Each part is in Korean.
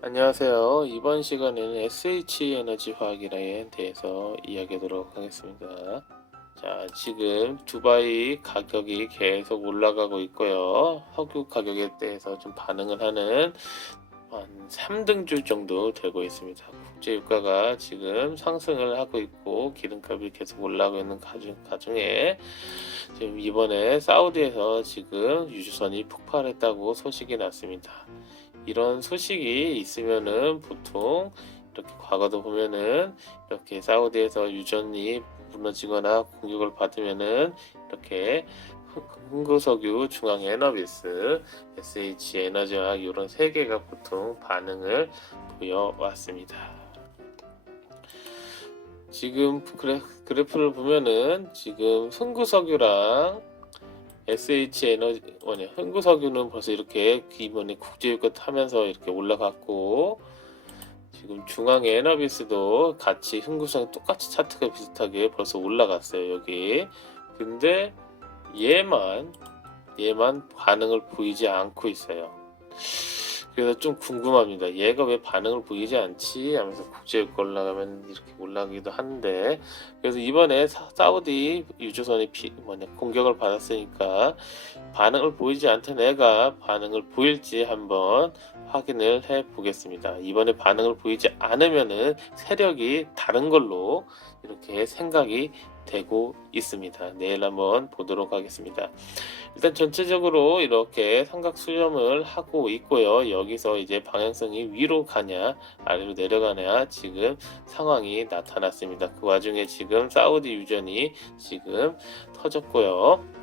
안녕하세요. 이번 시간에는 SH 에너지 화학이라에 대해서 이야기하도록 하겠습니다. 자, 지금 두바이 가격이 계속 올라가고 있고요. 석유 가격에 대해서 좀 반응을 하는 한 3등주 정도 되고 있습니다. 국제 유가가 지금 상승을 하고 있고 기름값이 계속 올라가고 있는 가중, 가중에 지금 이번에 사우디에서 지금 유주선이 폭발했다고 소식이 났습니다. 이런 소식이 있으면은 보통 이렇게 과거도 보면은 이렇게 사우디에서 유전이 무너지거나 공격을 받으면은 이렇게 흥구석유, 중앙에너비스, SH 에너지와 이런 세 개가 보통 반응을 보여왔습니다. 지금 그래, 그래프를 보면은 지금 흥구석유랑 SH 에너지 뭐냐 흥구석유는 벌써 이렇게 이번에 국제유가 타면서 이렇게 올라갔고 지금 중앙 에너비스도 같이 흥구석 똑같이 차트가 비슷하게 벌써 올라갔어요 여기. 근데 얘만 얘만 반응을 보이지 않고 있어요 그래서 좀 궁금합니다. 얘가 왜 반응을 보이지 않지? 하면서 국제유가 올라가면 이렇게 올라가기도 하는데 그래서 이번에 사- 사우디 유조선이 피, 뭐냐 공격을 받았으니까 반응을 보이지 않던 애가 반응을 보일지 한번 확인을 해 보겠습니다. 이번에 반응을 보이지 않으면은 세력이 다른 걸로 이렇게 생각이 되고 있습니다. 내일 한번 보도록 하겠습니다. 일단 전체적으로 이렇게 삼각 수렴을 하고 있고요. 여기서 이제 방향성이 위로 가냐 아래로 내려가냐 지금 상황이 나타났습니다. 그 와중에 지금 사우디 유전이 지금 터졌고요.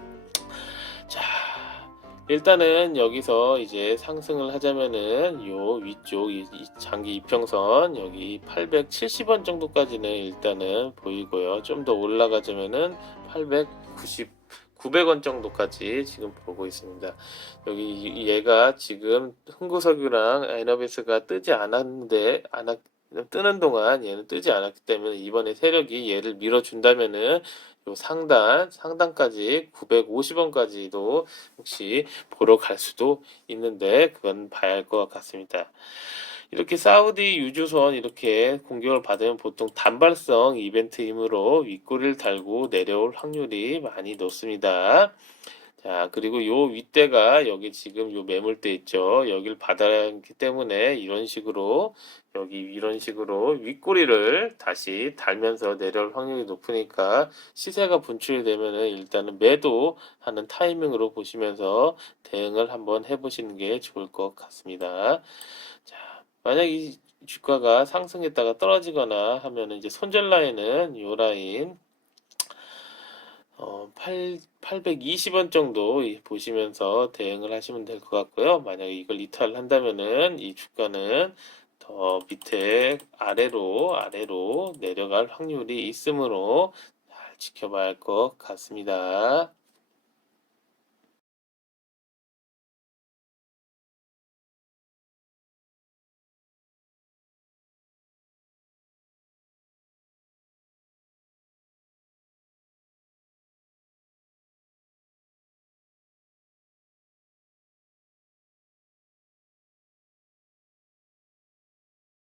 자, 일단은 여기서 이제 상승을 하자면은 요 위쪽 이, 이 장기 이평선 여기 870원 정도까지는 일단은 보이고요. 좀 더 올라가자면은 890 900원 정도까지 지금 보고 있습니다. 여기 얘가 지금 흥구석유랑 에너비스가 뜨지 않았는데 않았 뜨는 동안 얘는 뜨지 않았기 때문에 이번에 세력이 얘를 밀어준다면은 요 상단 상단까지 950원까지도 혹시 보러 갈 수도 있는데 그건 봐야 할 것 같습니다. 이렇게 사우디 유조선 이렇게 공격을 받으면 보통 단발성 이벤트이므로 윗꼬리를 달고 내려올 확률이 많이 높습니다. 자, 그리고 요 윗대가 여기 지금 요 매물대 있죠. 받아야 하기 때문에 이런 식으로 여기 이런 식으로 윗꼬리를 다시 달면서 내려올 확률이 높으니까 시세가 분출이 되면은 일단은 매도하는 타이밍으로 보시면서 대응을 한번 해보시는 게 좋을 것 같습니다. 자, 만약 이 주가가 상승했다가 떨어지거나 하면은 이제 손절 라인은 요 라인 어, 8, 820원 정도 이- 보시면서 대응을 하시면 될 것 같고요. 만약에 이걸 이탈을 한다면은 이 주가는 더 밑에 아래로 아래로 내려갈 확률이 있으므로 잘 지켜봐야 할 것 같습니다.